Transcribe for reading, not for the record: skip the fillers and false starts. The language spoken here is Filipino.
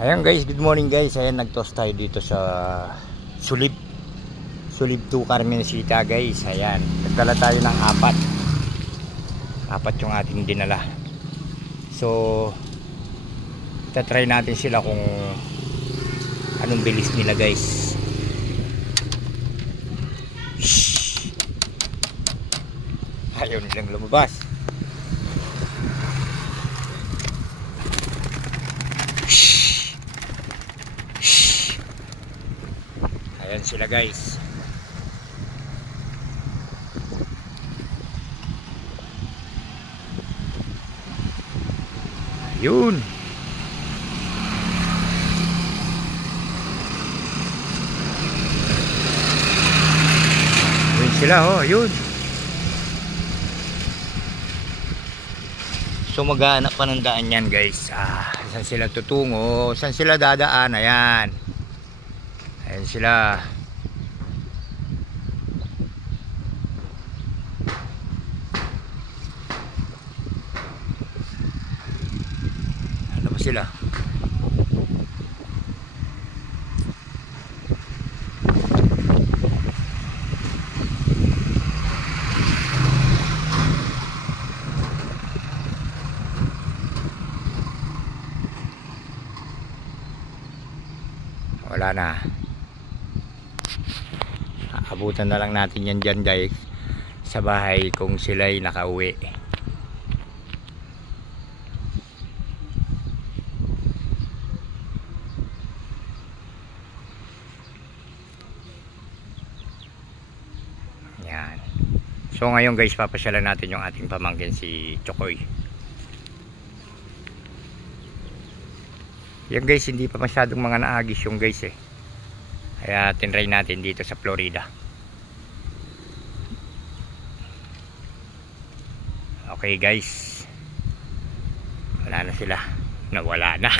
Ayan guys, good morning guys. Ayan, nagtoast tayo dito sa Sulib 2 Carmencita guys. Ayan, nagdala tayo ng apat yung ating dinala. So tatry natin sila kung anong bilis nila guys. Shhh. Ayaw nilang lumabas. Ayan sila guys. Ayun. Ayun sila, oh, ayun. So maghanap pa ng daan yan guys. Saan sila tutungo? Saan sila dadaan? Ayan. Ayan sila. Ano ba sila? Wala na. Abutan na lang natin yan dyan guys, sa bahay kung sila'y nakauwi. Yan. So ngayon guys, papasyalan natin yung ating pamangkin si Chokoy. Yan guys, hindi pa masyadong mga naagis yung guys eh. Kaya tinry natin dito sa Florida. Okay guys, wala na sila, nawala na.